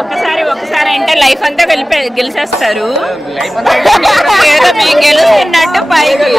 ఒక్కసారి అంటే లైఫ్ అంతా గెలిచేస్తారు. ఏదో మేము గెలుస్తున్నట్టు పైకి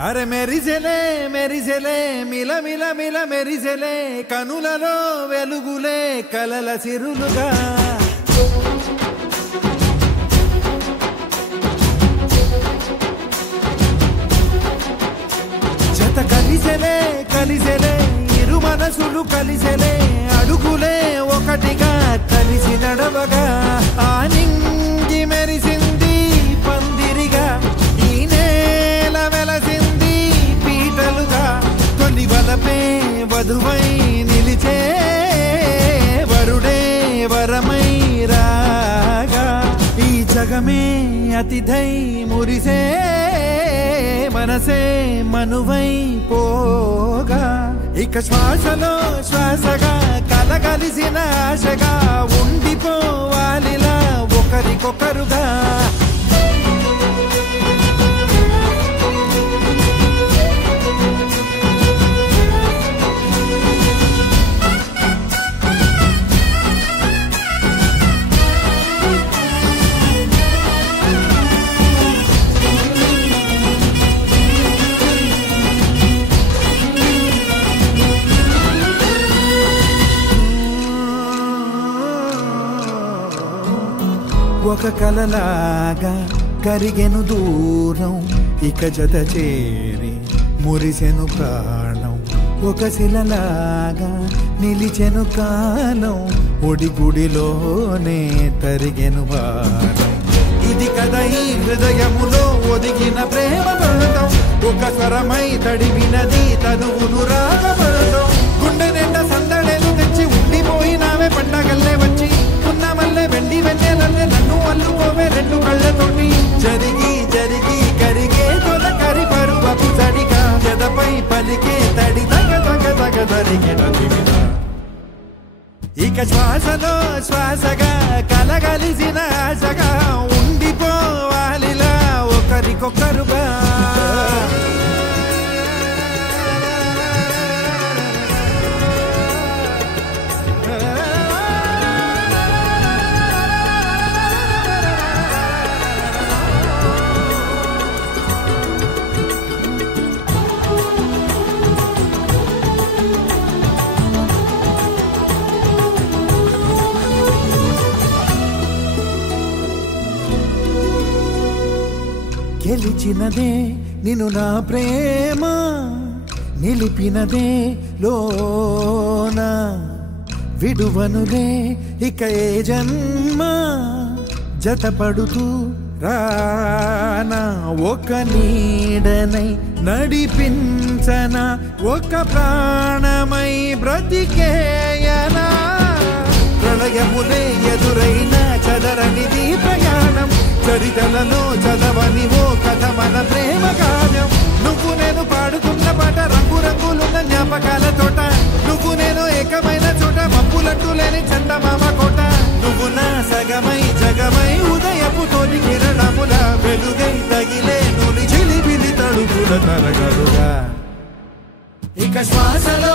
అరే మెరిసెలే మిల మిల మిల మెరిసెలే కనులలో వెలుగులే కలల సిరులుగా జత కలిసెలే ఇరు మనసులు కలిసెలే అడుగులే ఒకటిగా కలిసి నడవగా ఆ నింగి మెరిసింది పందిరిగా ఈ నేల వెలసింది పీటలుగా తొలి వలపే వధువై నిలిచే వరుడే వరమై రాగా ఈ జగమే అతిథై మురిసే మనసే మనువై పోగా ఇక శ్వాసలో శ్వాసగా కలగలిసిన ఆశగా ఉండిపోవాలిలా ఒకరికొకరుగా ఒక కలలాగా కరిగెను దూరం ఇక జత చేరి మురిసెను ప్రాణం ఒక శిలలాగా నిలిచెను కాలం ఒడిగుడిలోనే తరిగెను భారం ఇది కదా ఈ హృదయములో ఒదిగిన ప్రేమ పర్వతం ఒక స్వరమై తడివినది తనువును రాగపడతాం గుండె నిండా సందడేలు తెచ్చి ఉండిపోయినావే పండగల్లే వచ్చి ఉన్న మల్లె వెండి వెన్నెలల్లే నన్ను అల్లుకోవే రెండు కళ్ళతోటి జరిగి జరిగి కరిగే తొలకరి పరువపు తడిగా జదపై పలికే తడి తగ తగ తగ తరిగిన దివిన ఇక శ్వాసలో శ్వాసగా కలగలిసిన ఆశగా ఉండిపోవాలిలా ఒకరికొకరుగా గెలిచినదే నిన్ను నా ప్రేమ నిలిపినదే లోన విడువనులే ఇక ఏ జన్మ జతపడుతూ రానా ఒక నీడనై నడిపించన ఒక ప్రాణమై బ్రతికేయనా ప్రళయములే ఎదురైన చదరనిది ప్రయాణం చరితలలో చదవని ఓ కథ మన ప్రేమ కావ్యం నువ్వు నేను పాడుతున్న పాట రంగు రంగుల లేని చందమామ కోట నువ్వు నా సగమై జగమై ఉదయపు తోటి కిరణముల వెలుగై తగిలే నులి చిలిబిలి తడుపుల తరగలుగా ఇక శ్వాసలో